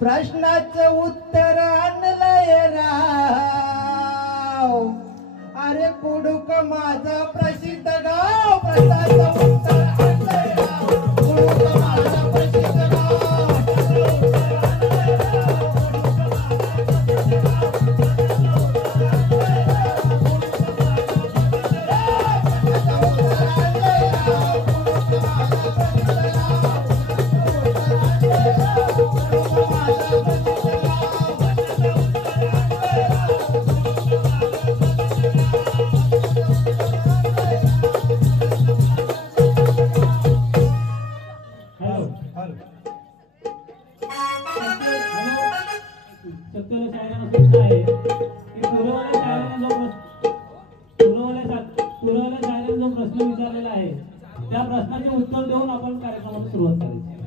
प्रश्नाचं उत्तर आणलंय राव. अरे कुडूक माझा प्रसिद्ध गाव. प्रश्नाचं उत्तर आणलंय राव. कुडूक माझा प्रसिद्ध गाव. त्या प्रश्नाचे उत्तर देऊन आपण कार्यक्रमाला सुरुवात करायची.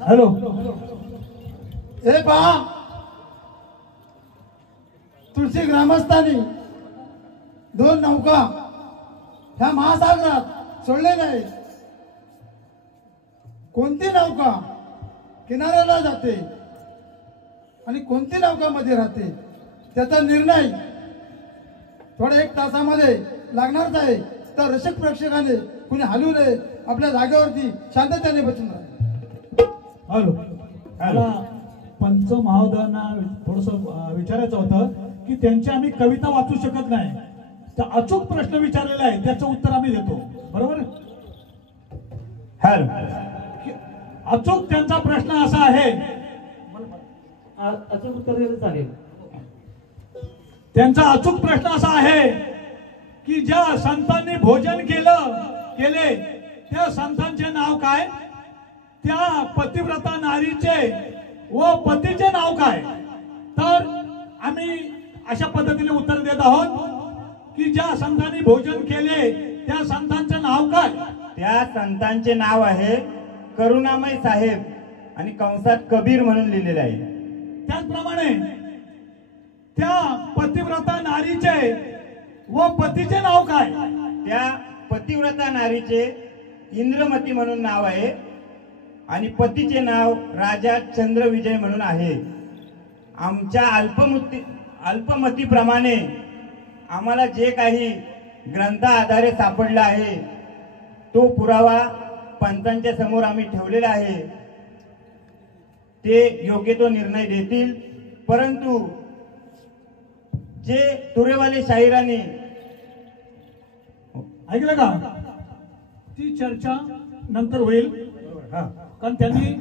हॅलो. हे पहा, तुळशी ग्रामस्थांनी 2 नौका ह्या महासागरात सोडलेल्या आहेत. कोणती नौका किनाऱ्याला जाते आणि कोणती नौका मध्ये राहते त्याचा निर्णय थोड्या 1 तासामध्ये लागणारच आहे. तर रसिक प्रेक्षकाने कुणी हलवू नये, आपल्या जागेवरती शांततेने बसून राहा. हॅलो. मला पंच महोदयांना थोडस विचारायचं होतं की त्यांची आम्ही कविता वाचू शकत नाही, तर अचूक प्रश्न विचारलेला आहे त्याचं उत्तर आम्ही देतो, बरोबर. हॅलो. अचूक त्यांचा प्रश्न असा आहे, अचूक उत्तर दिलं चालेल. त्यांचा अचूक प्रश्न असा आहे की ज्या संतांनी भोजन केले त्या संतांचे नाव काय, त्या पतिव्रता नारीचे व पतीचे नाव काय. तर आम्ही अशा पद्धतीने उत्तर देत आहोत की ज्या संतांनी भोजन केले त्या संतांचे नाव काय. त्या संतांचे नाव आहे करुणामय साहेब आणि कंसात कबीर म्हणून लिहिलेले आहे. त्याचप्रमाणे त्या पतिव्रता नारीचे व पतीचे नाव काय. त्या पतिव्रता नारीचे इंद्रमती म्हणून नाव आहे आणि पतीचे नाव राजा चंद्रविजय म्हणून आहे. आमच्या अल्पमतीप्रमाणे आम्हाला जे काही ग्रंथा आधारे सापडला आहे तो पुरावा पंचांच्या समोर आम्ही ठेवलेला आहे. ते योग्य तो निर्णय देतील. परंतु जे तुरेवाले शाहिरांनी ऐकलं का, ती चर्चा नंतर होईल. कारण त्यांनी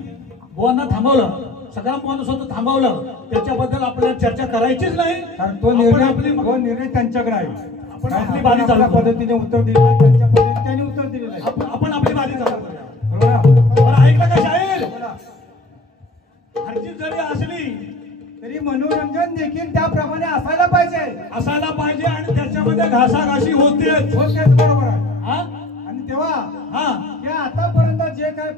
बुवांना थांबवलं, सगळ्या बुवांना स्वतः थांबवलं, त्याच्याबद्दल आपल्याला चर्चा करायचीच नाही. कारण तो निर्णय त्यांच्याकडे आहे. आपण आपली बारी चालू करू. पद्धतीने उत्तर दिलं, त्यांच्या पद्धतीने त्यांनी उत्तर दिलेलं आहे. आपण आपली बारी चालू करूया. बरोबर. बरं, ऐकलं का शाहीर, हरची जरी असली तरी मनोरंजन देखील त्याप्रमाणे असायला पाहिजे आणि त्याच्यामध्ये घासाघाशी होतेच. बरोबर आहे. हा आणि तेव्हा हा या आतापर्यंत जे काय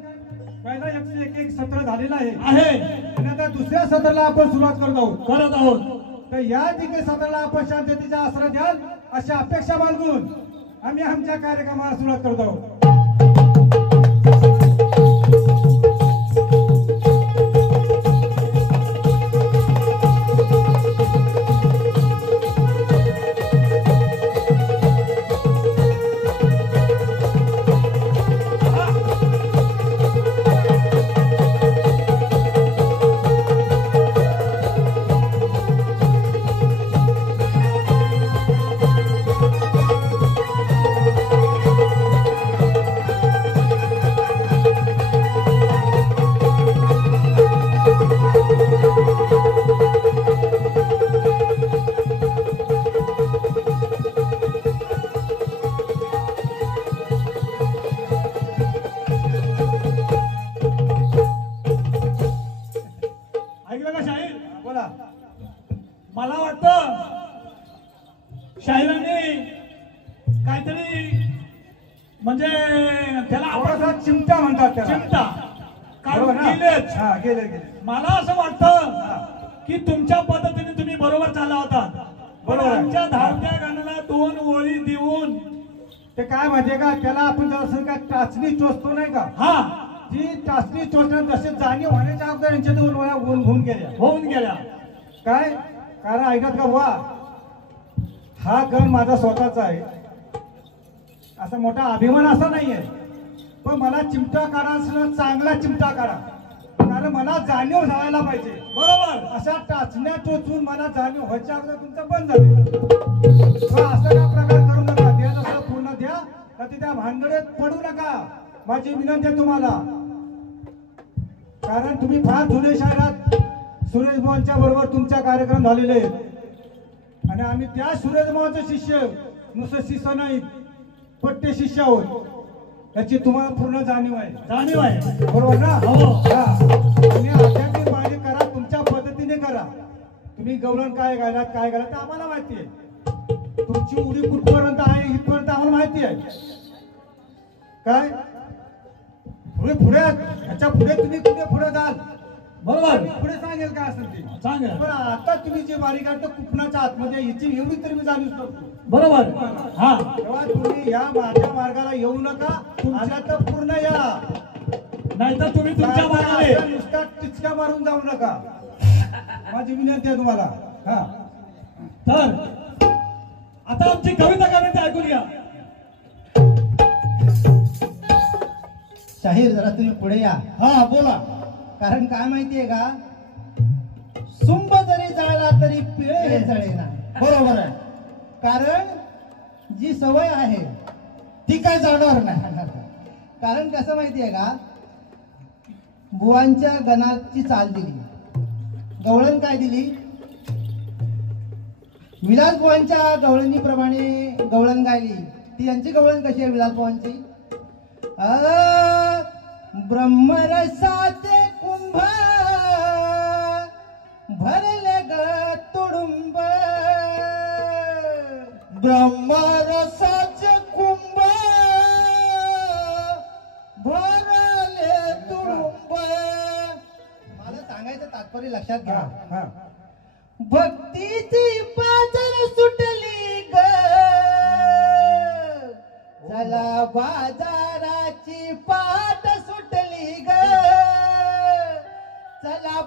पहिला 101 सत्र झालेलं आहे आणि आता दुसऱ्या सत्राला आपण सुरुवात करत आहोत. तर या देखील सत्राला आपण शांततेचा आसरा द्याल अशा अपेक्षा बाळगून आम्ही आमच्या कार्यक्रमाला सुरुवात करत आहोत. मला वाटतं शाहिरांनी काहीतरी म्हणजे त्याला आपण चिमटा म्हणतात त्याला. चिमटा काढून बरोबर ना? गेलेच. हा, गेले. मला असं वाटतं की तुमच्या पद्धतीने तुम्ही बरोबर चालला होता. बरोबर आहे. आमच्या धावत्या गाण्याला 2 ओळी देऊन ते काय माहितीये का, त्याला आपण जसं काय टाचणी टोचतो नाही का, हा जी टाचणी टोचण्यात जसे जाणीव होण्याच्या अगोदर यांच्या 2 वेळा होऊन गेल्या. काय कारण ऐकत का वा, हा गण माझा स्वतःचा आहे असा मोठा अभिमान असा नाहीये, पण मला चिमटा काढा, चांगला चिमटा काढा, कारण मला जाणीव झाला पाहिजे. बरोबर. अशा टाचण्या टोचून मला जाणीव व्हायच्या अगोदर तुमचं बंद झाले. असा का प्रकार करू नका. द्या जसं पूर्ण द्या, तर त्या भानगडीत पडू नका. माझी विनंती आहे तुम्हाला, कारण तुम्ही फार जुने शहरात सुरेश भाऊंच्या बरोबर तुमचा कार्यक्रम झालेले आहेत आणि आम्ही त्या सुरेश भाऊंचे शिष्य, नुसतं शिष्य नाहीत, पट्टे शिष्य आहोत. याची तुम्हाला पूर्ण जाणीव आहे. बरोबर ना? आणि आध्यात्मिक माहिती करा, तुमच्या पद्धतीने करा. तुम्ही गवळण काय घालात काय घालात आम्हाला माहिती आहे. तुमची उडी कुठपर्यंत आहे इथपर्यंत आम्हाला माहिती आहे. काय पुढे पुढे ह्याच्या पुढे तुम्ही कुठे पुढे जाल बरोबर मी पुढे सांगेल काय असेल ते सांग पण आता तुम्ही जे बारीक आहे कुपनाच्या आतमध्ये याची एवढी तरी मी जाणीव करतो बरोबर हा तेव्हा तुम्ही या माझ्या मार्गाला येऊ नका आणि तर पूर्ण या नाहीतर तुम्ही तुमच्या मार्गाने असं नुसता टिचका मारून जाऊ नका माझी विनंती आहे तुम्हाला हा तर आता आमची कविता काय म्हणते ऐकून घ्या. शाहीर जरा तुम्ही पुढे या. हा बोला. कारण काय माहितीये का, सुंब जरी जळला तरी पिळे हे जळेना. बरोबर आहे. कारण जी सवय आहे ती काय जाणार नाही. कारण कसं माहितीये का, बुवांच्या गणाची चाल दिली, गवळण काय दिली, विलास बुवांच्या गवळणीप्रमाणे गवळण गायली. ती यांची गवळण कशी आहे विलास बुवांची, ब्रह्मरसाचे कुंभ भरले ग तुडुंब, ब्रह्मरसाचे कुंभ भरले तुडुंब. मला सांगायचं तात्पर्य लक्षात घ्या. हा भक्तीची बाजार सुटली ग, चला बाजाराची पाट सुटली ग, चला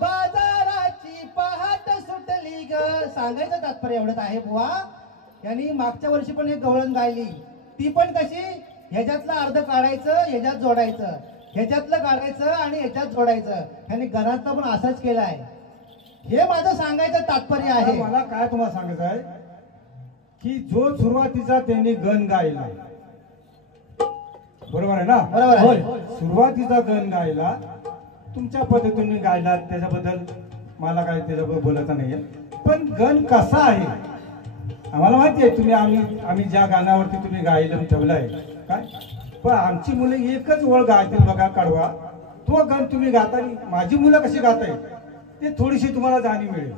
बाजाराची पहाट सुटली ग. सांगायचं तात्पर्य एवढंच आहे बुवा. यांनी मागच्या वर्षी पण एक गवळण गायली, ती पण कशी, ह्याच्यातलं अर्ध काढायचं ह्याच्यात जोडायचं, ह्याच्यातलं काढायचं आणि ह्याच्यात जोडायचं. ह्यांनी गणाचं पण असंच केलं आहे. हे माझं सांगायचं तात्पर्य आहे. मला काय तुम्हाला सांगायचं आहे की जो सुरुवातीचा त्यांनी गण गायला, बरोबर आहे ना, बरोबर आहे. होय. सुरुवातीचा गण गायला तुमच्या पद्धतीने गायला, त्याच्याबद्दल मला काय त्याच्याबद्दल बोलायचं नाहीये. पण गण कसा आहे आम्हाला माहिती आहे. तुम्ही आम्ही ज्या गाण्यावरती तुम्ही गायलं ठेवलाय काय, पण आमची मुलं एकच ओळ गायतील बघा, कडवा. तो गण तुम्ही गाताना माझी मुलं कशी गाताय ते थोडीशी तुम्हाला जाणीव मिळेल.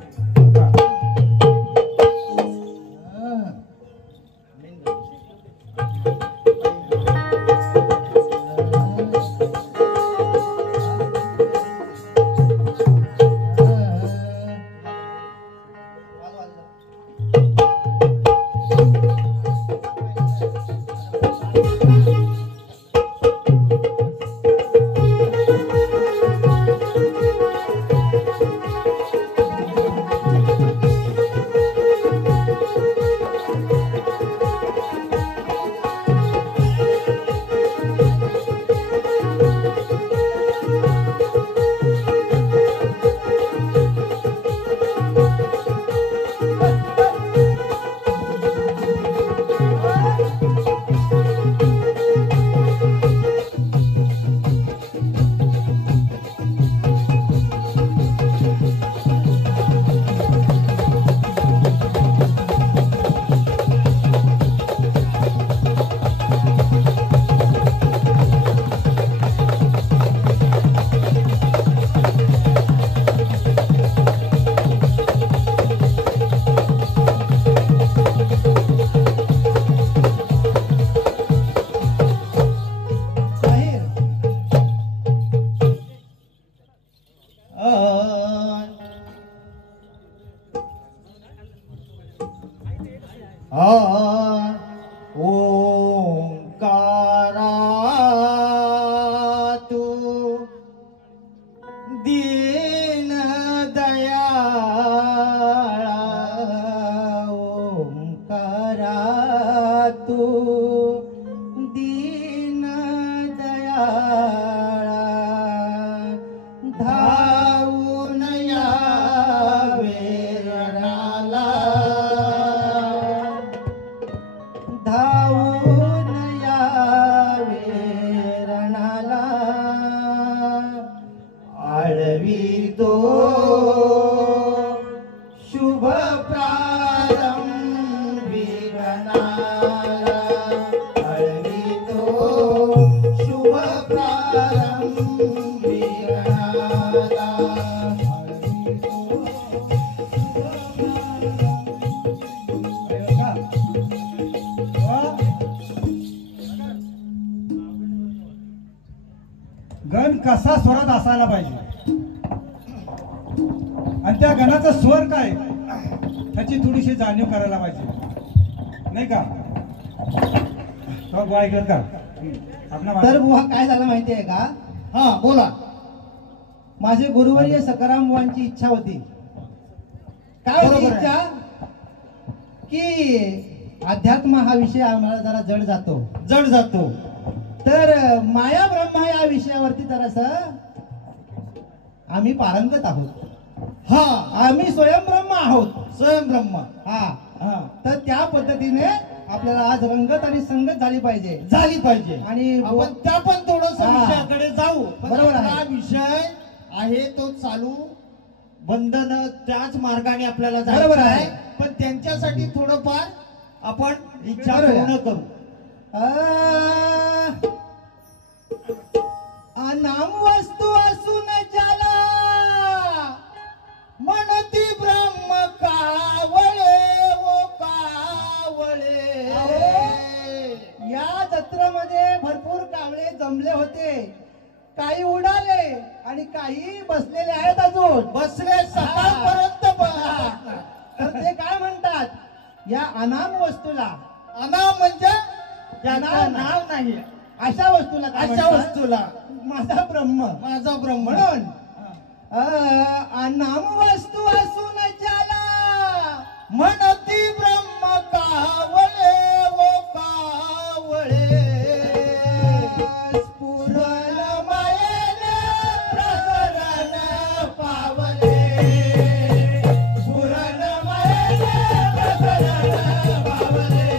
ओंकारा तू दीन दयाळा, ओंकारा तू दीन दयाळा, धावून यावे रणाला, धावून यावे रणाला, आळवी तो शुभ प्रारंभी रणाला, आळवी तो शुभ प्रारंभी रणाला, आळवी तो गण कसा स्वरात असायला पाहिजे आणि त्या गणाचा स्वर काय त्याची थोडीशी जाणीव करायला पाहिजे, नाही का? ऐकत का तर बुवा काय झालं माहितीये का? हा बोला. माझे गुरुवर्य सकाराम बुवांची इच्छा होती. काय होती बरोबर आहे. इच्छा? की अध्यात्म हा विषय आम्हाला जरा जड जातो. तर माया ब्रह्मा या विषयावरती जरासं आम्ही पारंगत आहोत. हा आम्ही स्वयंब्रह्म आहोत. स्वयंब्रह्म. हा हा तर त्या पद्धतीने आपल्याला आज रंगत आणि संगत झाली पाहिजे. झाली पाहिजे आणि आपण त्या पण थोडस हा. विषयाकडे जाऊ. पण बरोबर आहे. हा विषय आहे तो चालू बंधन त्याच मार्गाने आपल्याला जायचं बरोबर आहे. पण त्यांच्यासाठी थोडंफार आपण इच्छा बरोबर. पूर्ण करू. नाम वस्तू असून ज्याला म्हणती ब्रह्म कावळे ओ कावळे. या जत्रेमध्ये भरपूर कावळे जमले होते. काही उडाले आणि काही बसलेले आहेत अजून. बसले सकाळपर्यंत तर ते काय म्हणतात या अनाम वस्तूला? अनाम म्हणजे त्याचं नाव नाव नाही. अशा वस्तूला काय अशा म्हणतात? वस्तूला माझा ब्रह्म माझा ब्रह्म म्हणून अनाम वस्तू असून ज्याला म्हणती ब्रह्म कावळे ओ कावळे. स्फुरण मायेने प्रसरण पावले. स्फुरण मायेने प्रसरण पावले.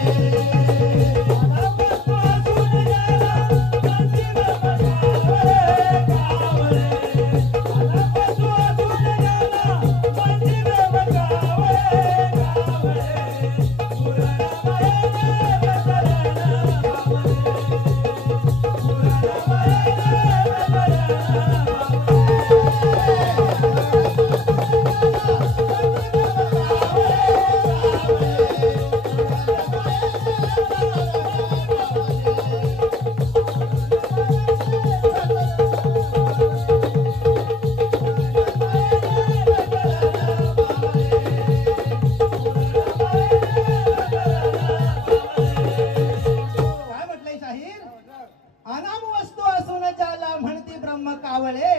काय म्हटलंय शाहीर? अनाम वस्तू असून ज्याला म्हणती ब्रह्म कावळे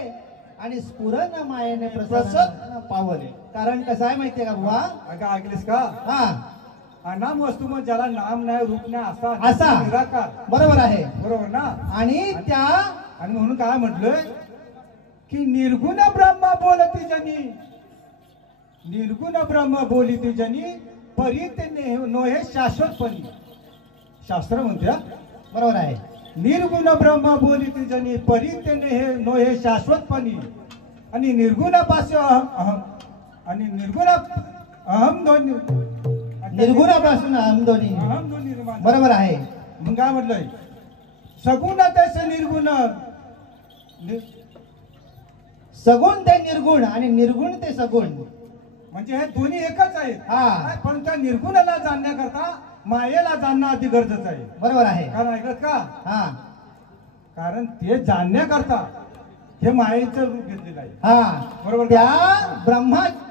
आणि स्फुरण मायेने प्रसन्न प्रसन्न पावले. कारण कसं आहे माहितीये का बुवा? अगं ऐकलीस का? हा अनाम वस्तू मग ज्याला नाम नाही रूप नाही असा. असा निराकार, बरोबर आहे. बरोबर ना? आणि त्या आणि म्हणून काय म्हटलंय की निर्गुण ब्रह्म बोलती जनी, निर्गुण ब्रह्म बोलिती जनी परीत नोहे शाश्वतपणी. शास्त्र म्हणते हा. बरोबर आहे. निर्गुण ब्रह्म बोलिती जनी परीत नोहे शाश्वतपणी. आणि निर्गुणापासून अहम आणि निर्गुण अहम दोन्ही निर्गुणापासून अहम दोन्ही. अहम दोन्ही निर्माण. बरोबर आहे. मग काय म्हटलंय? सगुण त्याचे निर्गुण सगुण ते निर्गुण आणि निर्गुण ते सगुण. म्हणजे हे दोन्ही एकच आहेत. हा. पण त्या निर्गुणाला जाणण्याकरता मायेला जाणणं अति गरजेचं आहे. बरोबर आहे. कारण ऐकत का? हा कारण ते जाणण्याकरता हे मायेचं रूप घेतलेलं आहे. हा बरोबर.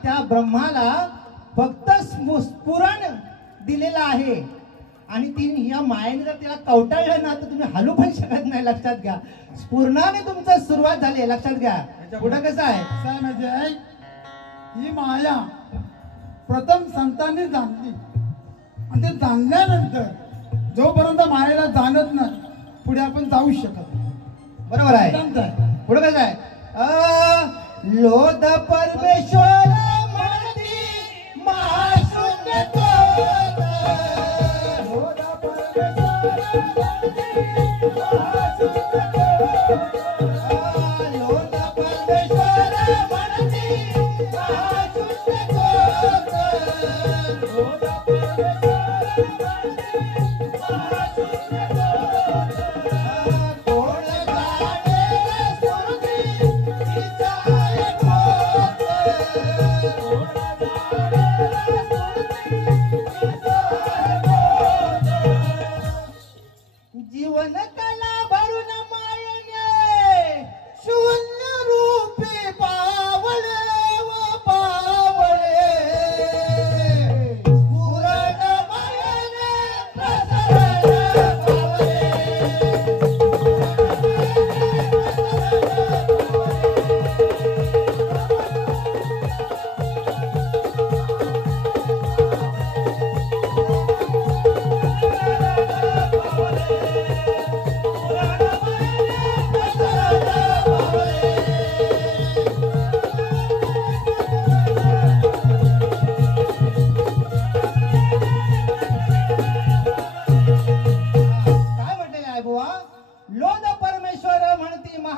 त्या ब्रह्माला फक्त स्फुरण दिलेलं आहे आणि ती या मायेने जर तिला कवटाळलं ना तर तुम्ही हलू पण शकत नाही. लक्षात घ्या. स्फुरणाने तुमचं सुरुवात झाली. लक्षात घ्या. पुढं कसं आहे? काय म्हणजे ही माया प्रथम संतांनी जाणली आणि ते जाणल्यानंतर जोपर्यंत मायेला जाणत नाही पुढे आपण जाऊ शकत नाही. बरोबर आहे. सिद्धांत आहे. पुढं कसं आहे? लोद परमेश्वर म्हणती महाशून्य तोच. लोद परमेश्वर म्हणती महाशून्य तोच. लोद परमेश्वर म्हणती महाशून्य तोच. लोद परमेश्वर म्हणती महाशून्य तोच. कोण जाणे स्फूर्ती तिचा ठोच. कोण जाणे स्फूर्ती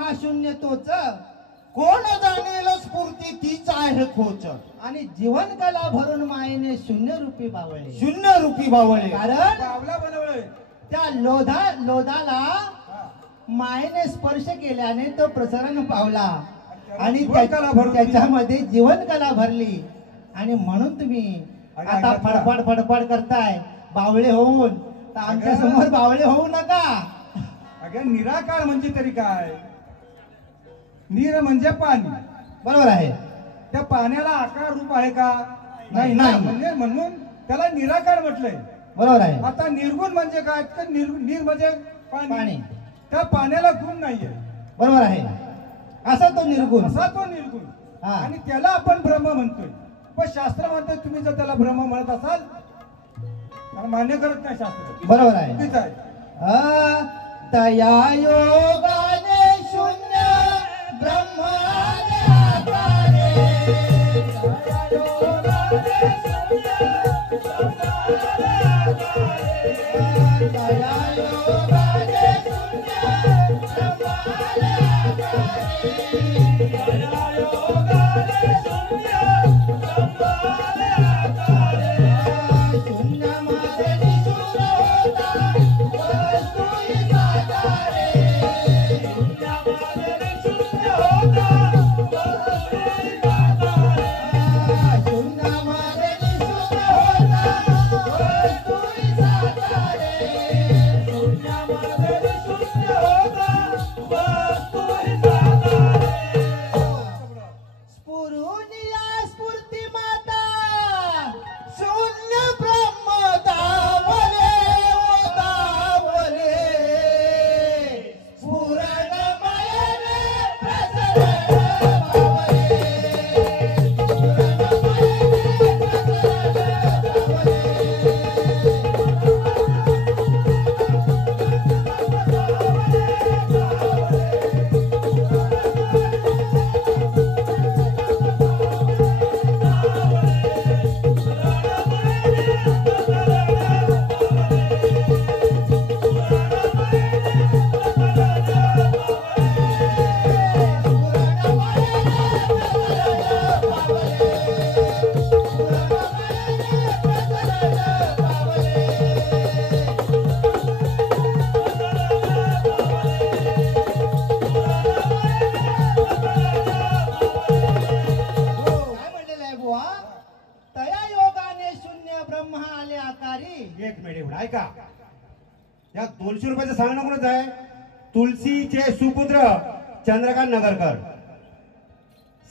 महाशून्य तोच कोण जाणेल स्फूर्ती तीच आहे खोच. आणि जीवन कला भरून मायेने शून्य रूपी बावळे. शून्य रूपी बावळे. कारण पावला बनवलंय. त्या लोधाला मायेने स्पर्श केल्याने तो प्रसरण पावला आणि जीवनकला भरली. त्याच्यामध्ये जीवन कला भरली. आणि म्हणून तुम्ही आता फडफड फडफड करताय बावळे होऊन. तर आमच्या समोर बावळे होऊ नका. अगं निराकार म्हणजे तरी काय? नीर म्हणजे पाणी. बरोबर आहे. त्या पाण्याला आकार रूप आहे का? नाही ना. नाही. म्हणजे म्हणून त्याला निराकार म्हटलंय. बरोबर आहे. आता निर्गुण म्हणजे काय? तर नीर म्हणजे पाणी. पाणी. त्या पाण्याला गुण नाहीये. बरोबर आहे. असा तो निर्गुण. असा तो निर्गुण. हा. आणि त्याला आपण ब्रह्म म्हणतोय. पण शास्त्र म्हणतोय तुम्ही जर त्याला ब्रह्म म्हणत असाल तर मान्य करत नाही शास्त्र. बरोबर आहे. चुकीचं आहे. तया योगाने शून्य ब्रह्म आकारे. तया योगाने शून्य ब्रह्म आकारे. तया योगाने शून्य ब्रह्म आकारे. तया योगाने शून्य ब्रह्म आकारे. शून्य मध्ये निशून होता वस्तू साकारे. शून्य मध्ये शून्य होता वस्तू साकारे. शून्य मध्ये निशून होता वस्तू साकारे. शून्य मध्ये शून्य होता वस्तू साकारे. स्फुरुनिया स्फूर्ती माता शून्य ब्रह्म दावले ओ दावले. स्फुरणमयने प्रसरण पावले. काय म्हणलेलं आहे बुवा? तया योगाने शून्य ब्रह्म आले आकारी. एक मिनिट एवढं ऐका. या 200 रुपयाचं सांगणं कोणच आहे? तुलसीचे सुपुत्र चंद्रकांत नगरकर.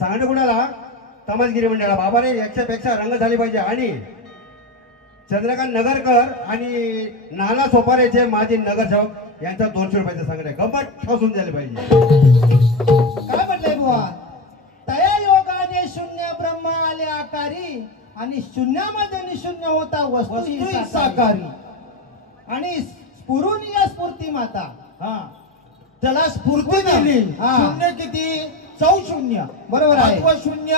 सांगणं कुणाला? तमासगिरी मंडळाला. बाबा रे याच्यापेक्षा रंग झाली पाहिजे. आणि चंद्रकांत नगरकर आणि नाना सोपारेचे माजी नगरसेवक यांचा 200 रुपयाचं सांगणं आहे. गंमत ठसून झाली पाहिजे. काय म्हटलंय बुवा? तया योगाने शून्य ब्रह्म आले आकारी. आणि शून्यामध्ये निशून्य होता वस्तू ही साकारी. आणि स्फुरुनिया स्फूर्ती माता. हा. त्याला स्फूर्ती दिली. हा. शून्य किती? 4 बरोबर आहे. आत्व शून्य,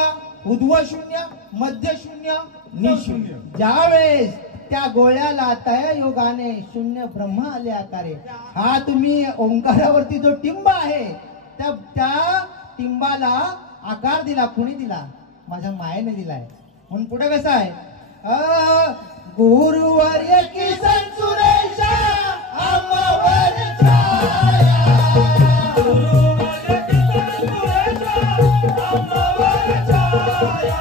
उद्व शून्य, मध्य शून्य, निशून्य. ज्यावेळेस त्या गोळ्याला तया योगाने शून्य ब्रह्म आले आकारे. हा तुम्ही ओंकारावरती जो टिंब आहे त्या टिंबाला आकार दिला. कुणी दिला? माझ्या मायेने दिलाय. म्हणून पुढे कसं आहे? गुरुवर्य की संसुरेशा आम्हावर छाया. गुरुवर्य की संसुरेशा आम्हावर छाया.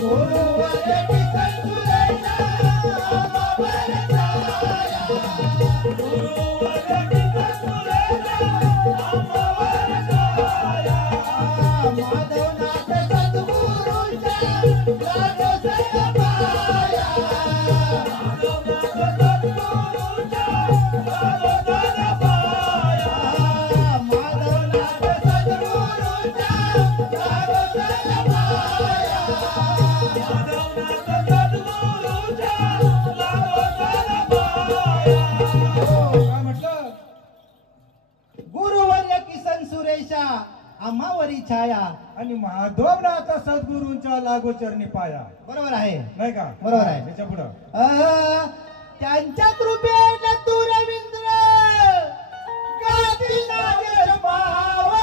गुरुवर्य की संसुरेशा आम्हावर छाया. गुरुवर्य की संसुरेशा आम्हावर छाया. माधवनाथ सद्गुरूंच्या लागोसया पाया. माधवनाथ सद्गुरूंच्या लागोसया पाया. माधवनाथ सद्गुरूंच्या लागोसया पाया. माधवनाथ सद्गुरूंच्या लागोसया पाया. काय म्हटलं? गुरुवर्य किसन सुरेशा आम्हावरी छाया. आणि माधवनाथ सद्गुरूंच्या लागोचरणी पाया. बरोबर आहे. नाही का? बरोबर आहे. त्याच्या पुढं त्यांच्या कृपेने तू रवींद्र गाती नागेश भाव.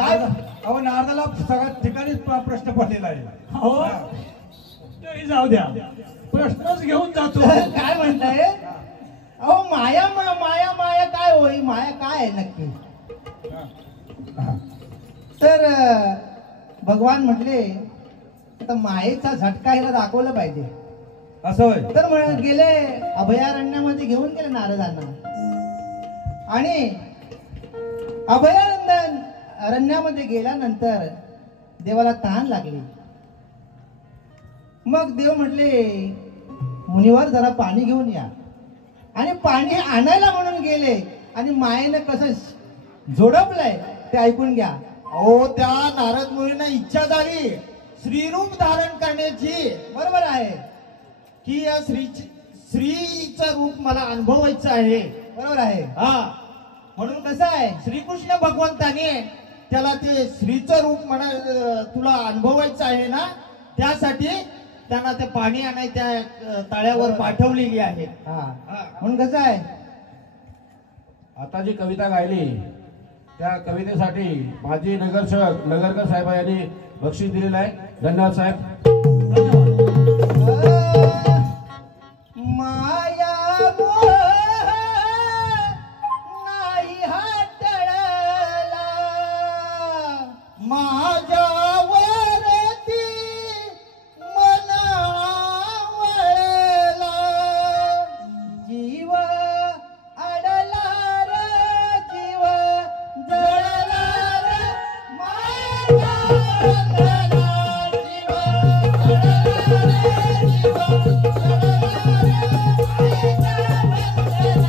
काय अहो नारदाला सगळ्या ठिकाणी प्रश्न पडलेला आहे. हो तेही जाऊ द्या, प्रश्नच घेऊन जातो. काय म्हणताय? अहो माया माया माया काय होई, माया काय आहे नक्की? तर भगवान म्हटले आता मायेचा झटका हिला दाखवलं पाहिजे. असं होय. तर गेले अभयारण्यामध्ये घेऊन गेले नारदांना आणि अरण्यामध्ये गेल्यानंतर देवाला तहान लागली. मग देव म्हटले मुनिवर जरा पाणी घेऊन या आणि पाणी आणायला म्हणून गेले आणि मायेनं कसं झोडपलंय ते ऐकून घ्या. अहो त्या नारद मुनींना इच्छा झाली श्रीरूप धारण करण्याची, बरोबर आहे, की या श्रीचं रूप मला अनुभवायचं आहे. बरोबर आहे. हा, म्हणून कसं आहे श्रीकृष्ण भगवंताने त्याला ते श्रीचं रूप तुला अनुभवायचं आहे ना, त्यासाठी त्यांना ते पाणी आणाय त्या तळ्यावर पाठवलेली आहे. हा म्हणून कसं आहे आता जी कविता गायली त्या कवितेसाठी माजी नगरसेवक नगरकर साहेब यांनी बक्षीस दिलेलं आहे. धन्यवाद साहेब. माया मोह नाही हातळला माझ्यावरती मन आवळला, जीव अडला रे जीव जळला रे माझ्या बंधना, जीव जळला रे जीव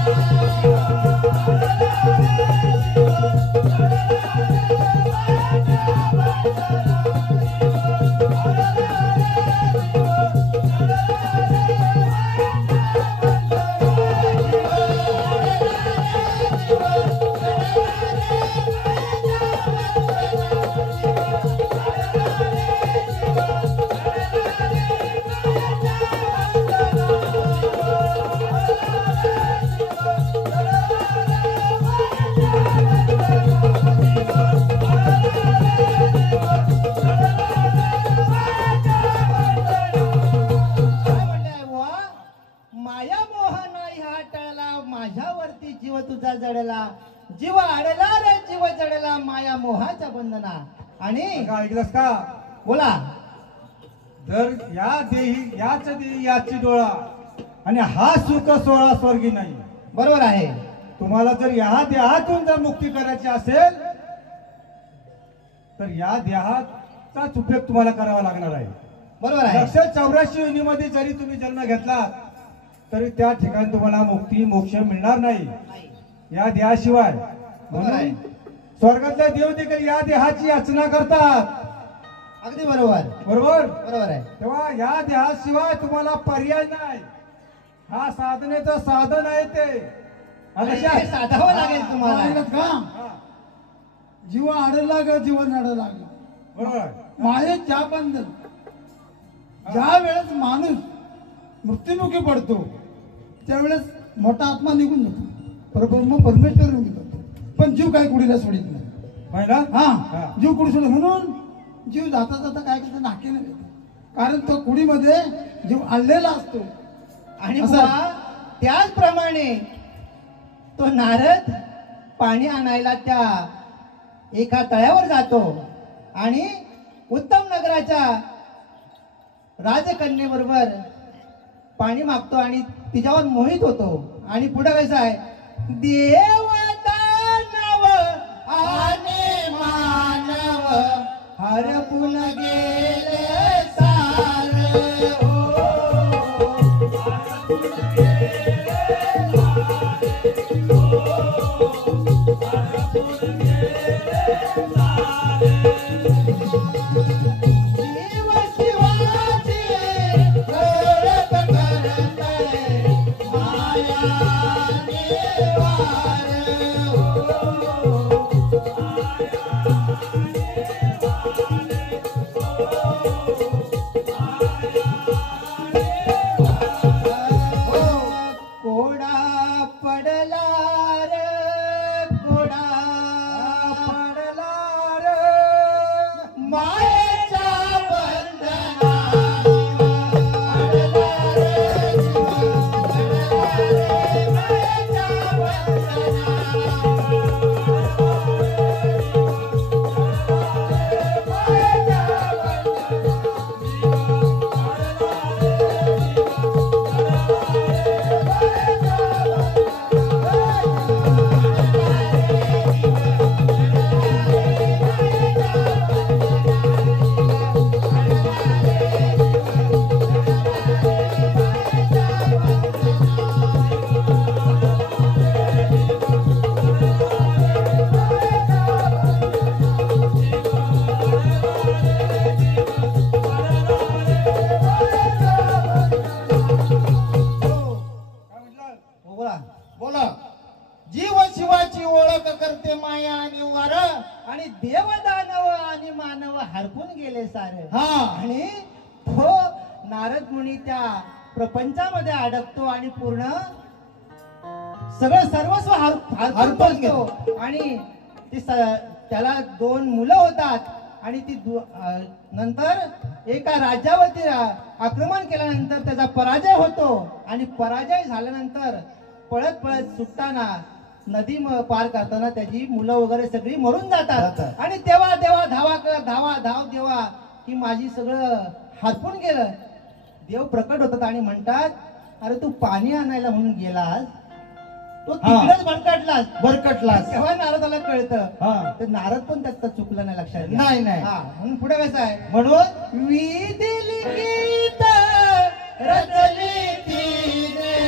माझ्यावरती जीव तुझा जडला, जीव अडला रे जीव जडला माया मोहाच्या बंधना. आणि का ऐकलंस का? बोला. जर या देही याच देही याची डोळा आणि हा सुख सोळा स्वर्गी नाही. बरोबर आहे. तुम्हाला जर या देहातून जर मुक्ती करायची असेल तर या देहाचाच उपयोग तुम्हाला करावा लागणार आहे. बरोबर आहे. 184 योनीमध्ये जरी तुम्ही जन्म घेतला तरी त्या ठिकाणी तुम्हाला मुक्ती मोक्ष मिळणार नाही या देहाशिवाय. बरोबर आहे. स्वर्गातले देव देखील या देहाची याचना करतात. अगदी बरोबर. बरोबर. बरोबर आहे. तेव्हा या देहाशिवाय तुम्हाला पर्याय नाही. हा साधनेचं साधन आहे ते. आणि ते साधावं लागेल तुम्हाला. पाहिलं का? हा, जीव आडला ग जीव नड लागला. बरोबर आहे. माये ज्या बंधन ज्या वेळेस माणूस मृत्युमुखी पडतो त्यावेळेस मोठा आत्मा निघून जातो, परब्रह्म परमेश्वर निघून जातो, पण जीव काय कुडीला सोडित नाही. पाहिलं? हा हा. जीव कुडी सोडत म्हणून जीव जाता जाता काय करतो नाकेने येतो, कारण तो कुडीमध्ये जीव आणलेला असतो. आणि असं. बुवा, त्याचप्रमाणे तो नारद पाणी आणायला त्या एका तळ्यावर जातो आणि उत्तम नगराच्या राजकन्येबरोबर पाणी मागतो आणि तिच्यावर मोहित होतो. आणि पुढे कसं आहे, देवदानव आणि मानव हरपून गेले सार हो. जीव शिवाची ओळख करतय माया निवार हो. आणि तो नारद मुनी त्या प्रपंचामध्ये अडकतो आणि पूर्ण सगळं सर्वस्व हरपून बसतो आणि त्याला 2 मुलं होतात आणि ती नंतर एका राज्यावरती आक्रमण केल्यानंतर त्याचा पराजय होतो आणि पराजय झाल्यानंतर पळत पळत सुटताना नदी पार करताना त्याची मुलं वगैरे सगळी मरून जातात आणि तेव्हा देवा धाव देवा की माझी सगळं हरपून गेलं. देव प्रकट होतात आणि म्हणतात अरे तू पाणी आणायला म्हणून गेलास तो तिकडेच भरकटलास. तेव्हा नारदाला कळतं तर नारद पण त्यात चुकलं नाही लक्षात नाही म्हणून पुढे कसं आहे म्हणून विधी लिखित रचली तिने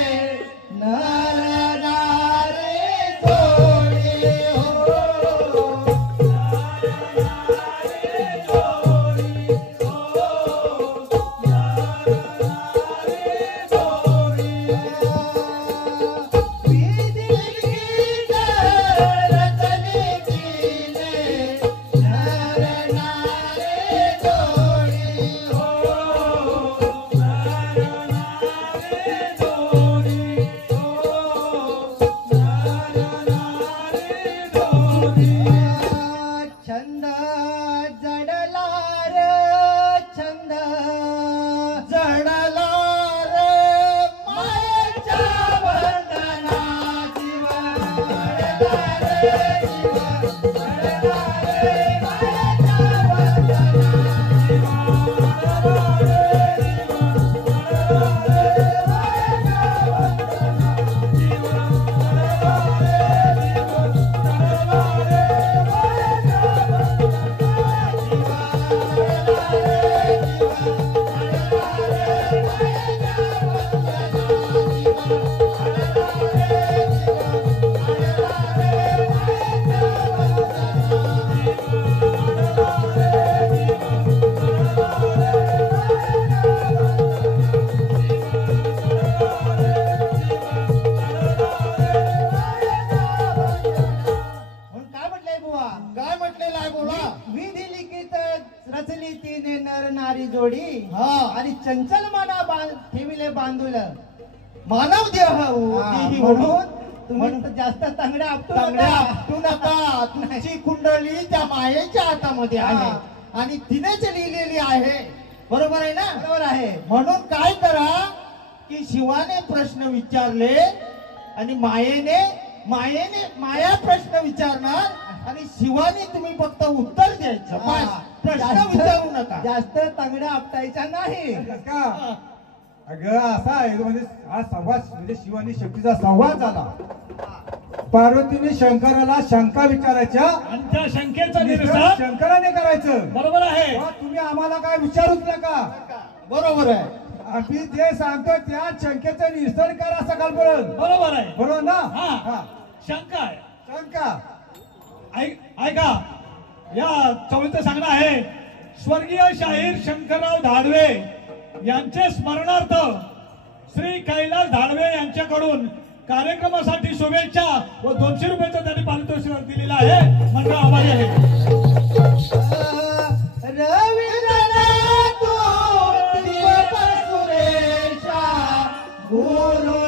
नर नारी जोडी आणि चंचल माना ठेविले बांधूल मानव देह म्हणून तुम्ही जास्त तांगड्या आपटू नका. तुमची कुंडली त्या मायेच्या हातामध्ये आहे आणि तिनेच लिहिलेली आहे. बरोबर आहे ना? बरोबर आहे. म्हणून काय करा की शिवाने प्रश्न विचारले आणि माया प्रश्न विचारणार आणि शिवाने तुम्ही फक्त उत्तर द्यायचं. प्रश्न विचारू नका. जास्त तांगड्या आपटायच्या नाही का अगं असा आहे म्हणजे हा संवाद म्हणजे शिव आणि शक्तीचा संवाद झाला. पार्वतीने शंकराला शंका विचारायच्या आणि त्या शंकेचं निरसन शंकराने करायचं. बरोबर आहे. तुम्ही आम्हाला काय विचारूच नका. बरोबर आहे. आम्ही जे सांगतो त्या शंकेचं निरसन करा असं काल बरोबर आहे. बरोबर ना? हा शंका आहे. शंका ऐका या चौथं सांगणं आहे स्वर्गीय शाहीर शंकरराव धाडवे यांचे स्मरणार्थ श्री कैलास धाडवे यांच्याकडून कार्यक्रमासाठी शुभेच्छा व 200 रुपयाचं त्यांनी पारितोषिक दिलेलं आहे. मंडळ आभारी आहे. रवींद्रनाथ सुरेशा गुरु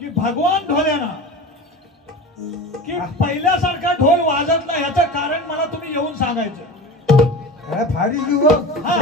की भगवान ढोल्याना की पहिल्यासारखा ढोल वाजत नाही, ह्याचं कारण मला तुम्ही येऊन सांगायचं. अरे भारी युवक. हा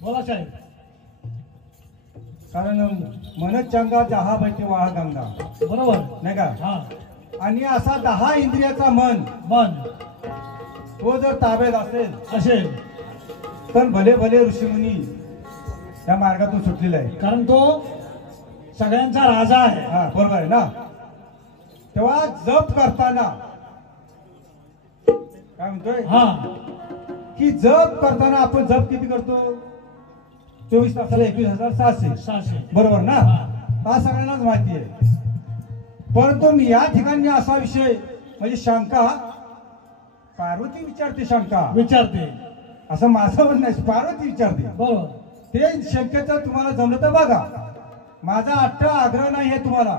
बोला साहेब. कारण मनच चंगा जहा बैठी वाहा गंगा, बरोबर नाही का? हा. आणि असा 10 इंद्रियाचा मन मन तो जर ताब्यात असेल असेल तर भले भले ऋषीमुनी त्या मार्गातून सुटलेला आहे. कारण तो सगळ्यांचा राजा आहे. हा बरोबर आहे ना. तेव्हा जप करताना काय म्हणतोय हा की जप करताना आपण जप किती करतो? 24 तासाला 21,600. 600. बरोबर ना? हा. हा सगळ्यांनाच माहिती आहे. परंतु मी या ठिकाणी असा विषय म्हणजे शंका, पार्वती विचारते शंका, विचारते. असं माझं म्हणणं आहे. पार्वती विचारते. बरोबर. ते शंकेचं तुम्हाला जमलं तर बघा. माझा अट्टा आग्रह नाही आहे तुम्हाला,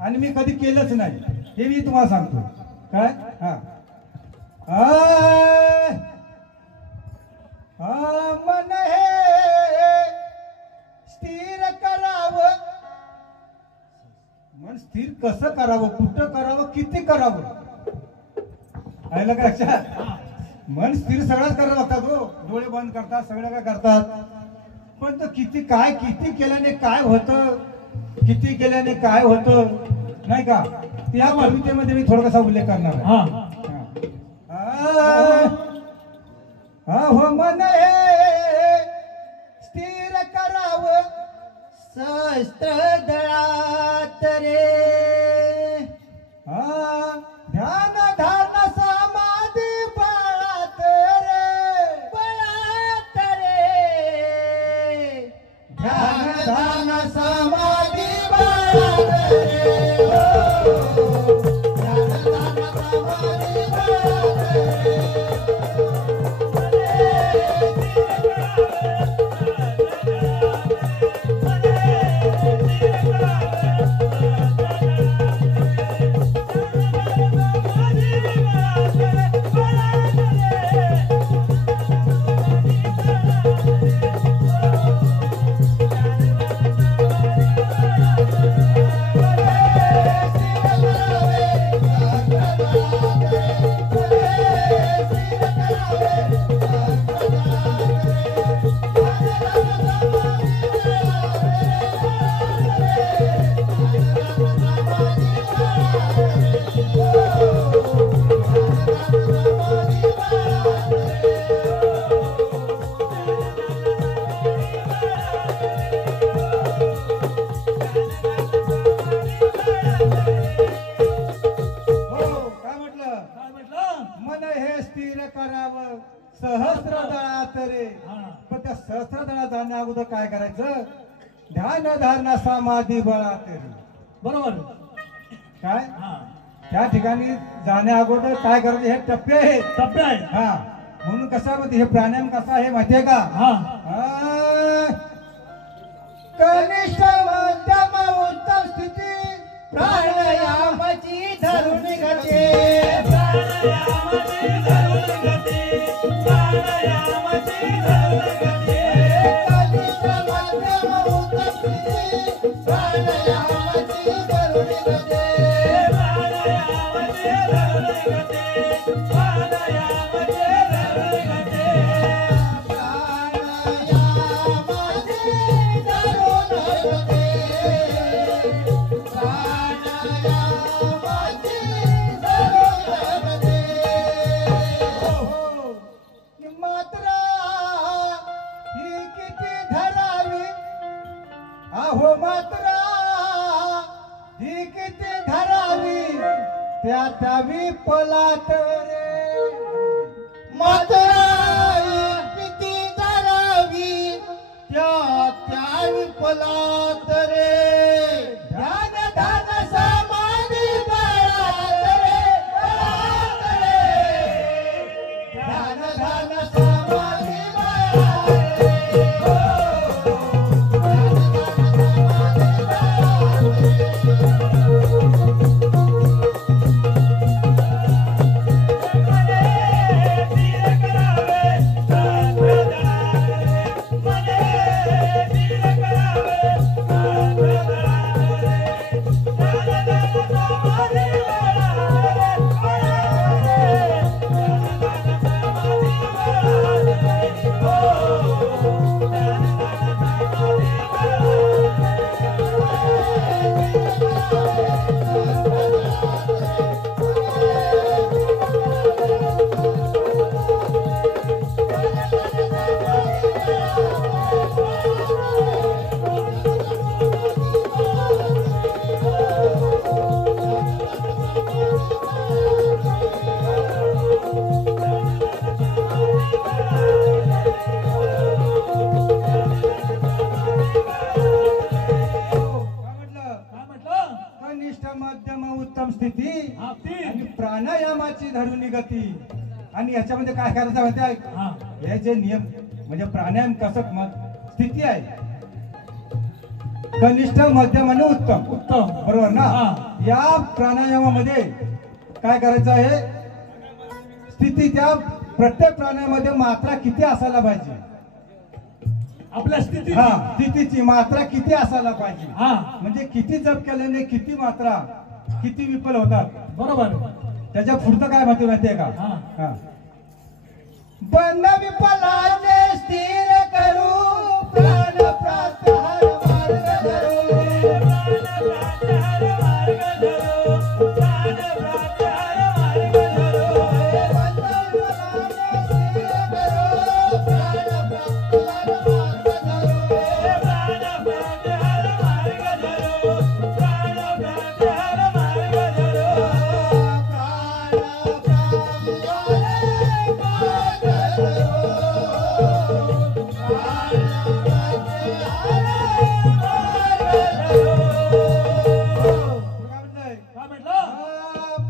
आणि मी कधी केलंच नाही हे मी तुम्हाला सांगतो. काय हा मन हे स्थिर करावं. मन स्थिर कसं करावं, कुठं करावं, किती करावं, आयला का लक्षात? मन स्थिर सगळंच करायला लागतात हो. डोळे बंद करतात, सगळं काय करतात, पण तो किती काय, किती केल्याने काय होतं, किती केल्याने काय होतं, नाही का? त्या कवितेमध्ये मी थोडासा उल्लेख करणार आहे. हा हो मन हे स्थिर करावं शस्त्र दळात रे, ध्यान धारण समाधी बळात रे, बळात रे, ध्यान धारण समाधी बळात रे, ध्यान धारण समाधी बळात रे. रे सहस्त्रदळात रे. हा. पण त्या सहस्त्रदळात जाण्या अगोदर काय करायचं? ध्यान धारणा समाधी बळात रे. बरोबर. काय हा. त्या ठिकाणी जाण्या अगोदर काय करायचं? हे टप्पे आहेत. टप्पे आहे. हा, म्हणून कसा हे प्राणायाम कसा आहे माहितीये का? हा. कनिष्ठ मध्यम उत्तम स्थिती प्राणायामाची धरून गती. प्राणायामाची धरून गती. प्राणायामाची धरून गती. कनिष्ठ मध्यम उत्तम स्थिती प्राणायामाची धरून गती. प्राणायामाची धरून गती. प्राणायामाची धरून गती. अहो मात्रा ही किती धरावी त्या त्या विपलात रे. मात्रा किती धरावी त्या त्या विफलात रे. ध्यान ध्यान समाधी बळात रे. बळात रे. ध्यान ध्यान समाधी बळात रे. उत्तम स्थिती हा, ती. आणि प्राणायामाची धरून गती. आणि याच्यामध्ये काय करायचं माहिती आहे? हा. हे जे नियम म्हणजे प्राणायाम कसं स्थिती आहे कनिष्ठ मध्यम आणि उत्तम. उत्तम. बरोबर ना? हा. या प्राणायामामध्ये काय करायचं आहे? स्थिती त्या प्रत्येक प्राणायामामध्ये मात्रा किती असायला पाहिजे? आपल्या स्थिती. हा, स्थितीची मात्रा किती असायला पाहिजे? हा. म्हणजे किती जप केल्याने किती मात्रा किती विफल होतात. बरोबर. त्याच्या पुढचं काय माहितीये का? हा. हा. बंद विफलाचे स्थिर करू प्राण प्रत्याहार मार्ग धरू. प्राण प्रत्याहार मार्ग धरू. प्राण प्रत्याहार मार्ग धरू. बंद विफलाचे स्थिर करू प्राण प्रत्याहार मार्ग धरू. प्राण प्रत्याहार मार्ग धरू. प्राण प्रत्याहार मार्ग धरू. काय म्हटलं?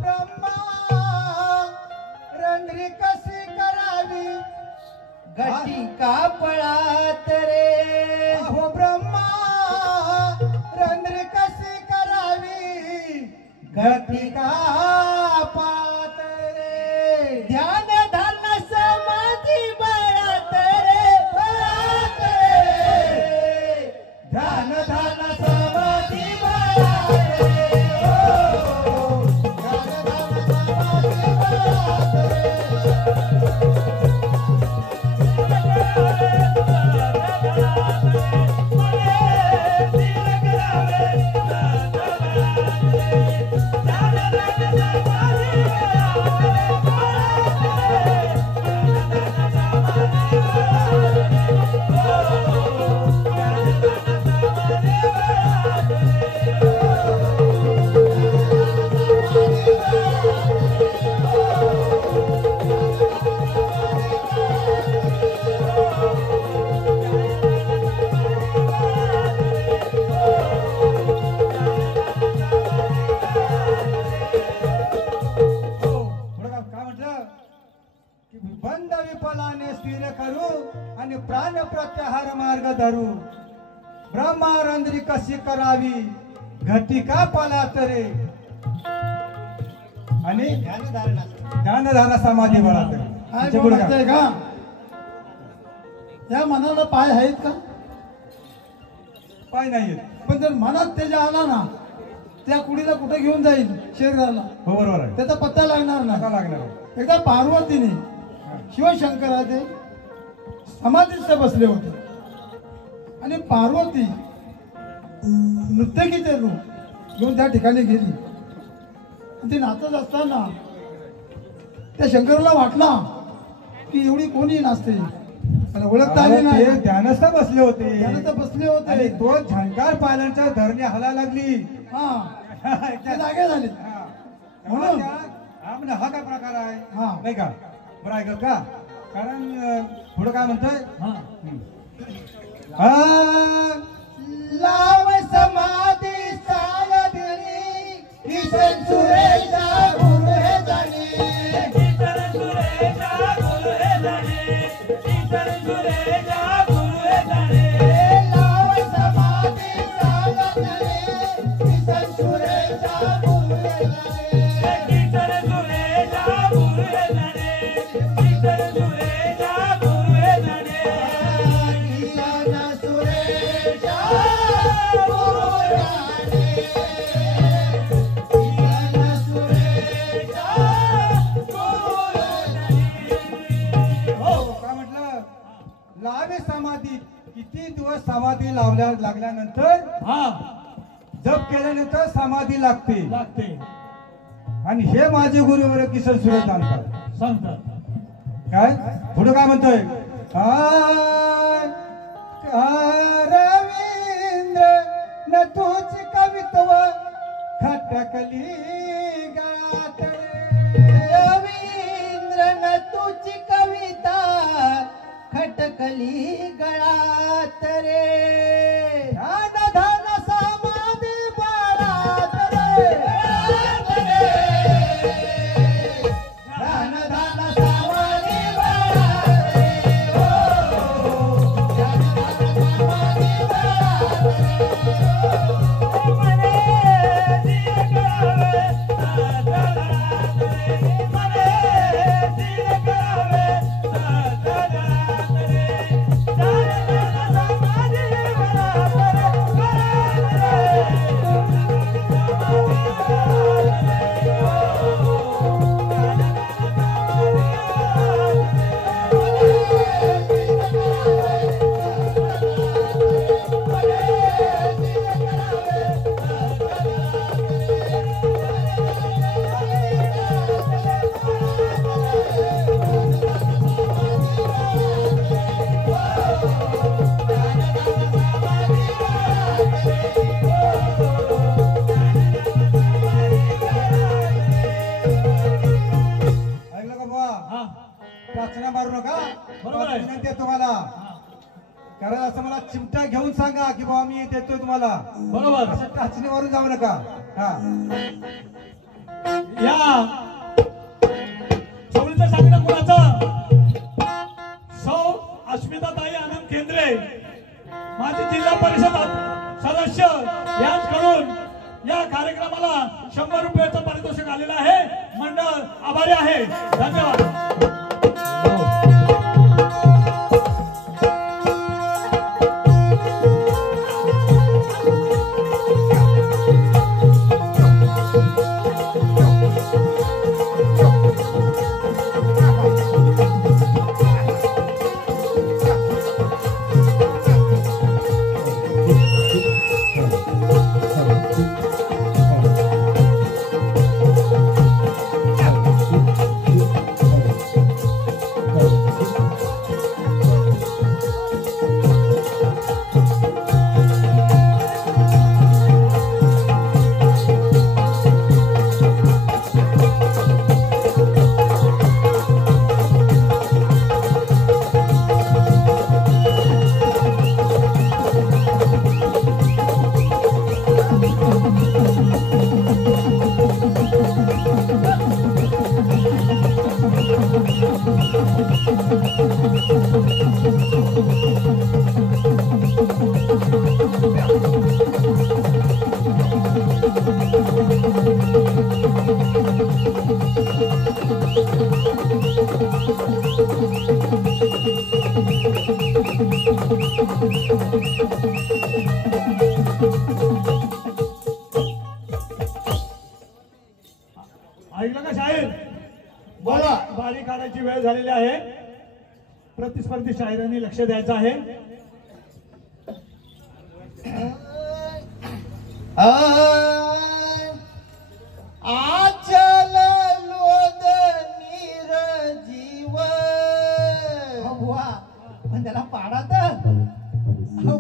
ब्रह्मा रंध्री कशी करावी गटी का पळात रे. अहो ब्रह्मा रंध्री कशी करावी गती का पात रे. ध्यान धारण समाधी बळात रे. बळात रे. ध्यान धारण समाधी बळात रे. हो. ध्यान धारण समाधी बळात रे. Thank you. मारंद्री कशी करावी घटिका पाला तरे आणि ध्यानधारणा समाधी बळा तरे काय म्हणजे पुढे बोलत काय? आहे का या मनाला पाय आहेत का? पाय नाहीये. पण जर मनात त्याच्या आला ना त्या कुडीला कुठे घेऊन जाईल शरीराला हो बरोबर आहे. त्याचा पत्ता लागणार नका नाही. लागणार आहे. एकदा पार्वतीने शिवशंकराचे समाधीस्थ बसले होते आणि पार्वती नृत्यकीचे रूप घेऊन त्या ठिकाणी गेली. आणि ती नाचत असताना त्या शंकराला वाटला की एवढी कोणी नाचते, मला ओळखता आली अहो, नाही. ते ध्यानस्थ बसले होते त्यानं तर बसले आणि होते. तो झंकार पायलांच्या धरणी हला लागली. हा ते जागे झाले. हा. म्हणून? हा म्हणजे हा काय प्रकार आहे हा. नाही का? बरं ऐका का कारण पुढं काय म्हणतोय हा. लाव समाधी सावधनी किसन सुरेशा गुरु हे जाणे लाव समाधी सावधनी किसन सुरेशा गुरु हे जाणे किसन सुरेशा गुरु जाणे किसन सुरेशा गुरु जाणे हो काय म्हटलं लावे समाधी किती दिवस समाधी लावल्या लागल्यानंतर हा जप केल्यानंतर समाधी लागते लागते आणि हे माझे गुरुवर किशोर सुरेश सांगतात. सांगतात. काय पुढे काय म्हणतोय रवींद्र न तुझी कवित्व खटकली गात रवींद्र न तुझी कविता खटकली गळात रे ध्यान धान समाधी बाळात रे. ध्यान ध्यान समाधी बाळात रे हो ध्यान ध्यान समाधी बाळात ऐकलं का बुवा? हा टाचण्या मारू नका. बरोबर आहे. विनंती आहे तुम्हाला कारण असं मला चिमटा घेऊन सांगा की बाबा मी देतोय तुम्हाला. बरोबर. असं टाचणी मारून जाऊ नका. हा या चवळीचं सांगणं कुणाचं? सौ अस्मिताताई आनंद केंद्रे माजी जिल्हा परिषद सदस्य यांच्याकडून या कार्यक्रमाला 100 रुपयाचं पारितोषिक आलेलं आहे. मंडळ आभारी आहे. धन्यवाद. ऐकलं का शाहीर? बोला. बारी काढायची वेळ झालेली आहे. प्रतिस्पर्धी शाहिरांनी लक्ष द्यायचं आहे. आचल लोद नीर जीव. बुवा पण त्याला पाडा तर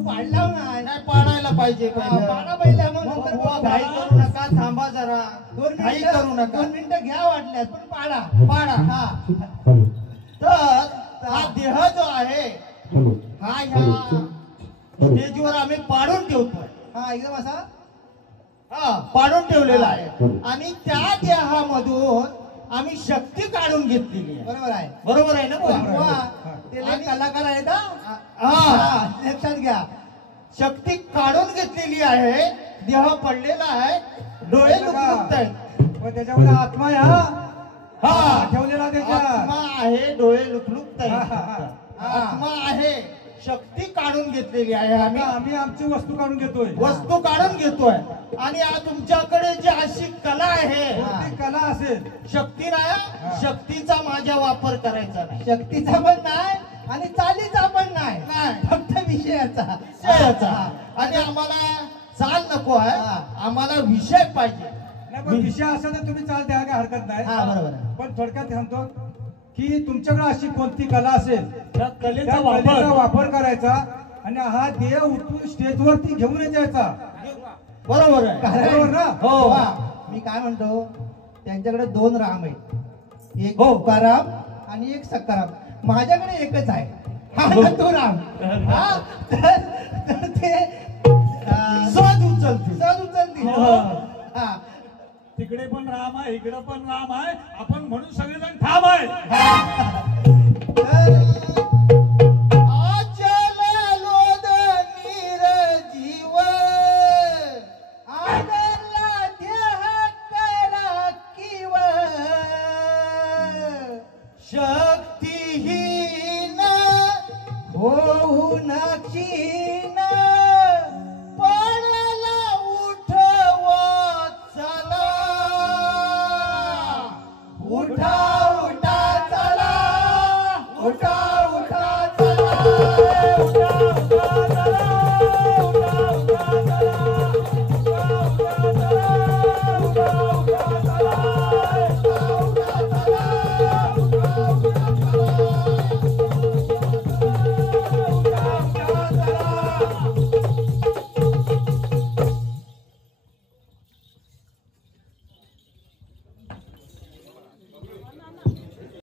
पाडला नाही. नाही पाडायला पाहिजे पाडा पहिला मग नंतर बुवा, घाई करू नका, थांबा जरा. दोन घाई करू मिनिटं नका. 2 मिनिटं घ्या वाटल्यास पण पाडा. पाडा. हा तर हा देह जो आहे हा ह्या स्टेजवर आम्ही पाडून ठेवतोय. हा एकदम असा हा पाडून ठेवलेला आहे आणि त्या देहामधून आम्ही शक्ती काढून घेतलेली आहे. बरोबर आहे. बरोबर आहे ना बुवा? बुवा ते लय आणि- कलाकार आहेत हा. हा हा, लक्षात घ्या. शक्ती काढून घेतलेली आहे. देह पडलेला आहे, डोळे लुकलुकत आहेत. पण त्याच्यामध्ये आत्मा आहे हा. हा ठेवलेला त्याच्यात. आत्मा आहे, डोळे लुकलुकत हा, आहेत. हा, हा. आत्मा आहे, शक्ती काढून घेतलेली आहे आम्ही. आम्ही आमची वस्तू काढून घेतोय. वस्तू काढून घेतोय आणि आज तुमच्याकडे जी अशी कला आहे, कोणती कला असेल शक्ती नाही, शक्तीचा माझ्या वापर करायचा नाही. शक्तीचा पण नाही आणि चालीचा पण नाही. नाही. फक्त विषयाचा. विषयाचा. आणि आम्हाला चाल नको आहे, हा. आम्हाला विषय पाहिजे. नाही पण विषय असेल तर तुम्ही चाल द्या, काय हरकत नाही. हा, बरोबर आहे. पण थोडक्यात सांगतो की तुमच्याकडे अशी कोणती कला असेल त्या कलेचा त्या कलेचा वापर वापर करायचा आणि हा देह उठून स्टेजवरती घेऊन यायचा. बरोबर आहे. बरोबर ना? हो. बुवा, मी काय म्हणतो त्यांच्याकडे 2 राम आहेत. एक हो. तुकाराम आणि एक सकाराम. माझ्याकडे एकच आहे. हा ना तो राम. हा, तर ते सहज उचलतील. सहज उचलतील. हो. हा. तिकडे पण राम आहे, इकडे पण राम आहे, आपण म्हणून सगळेजण ठाम आहे. तर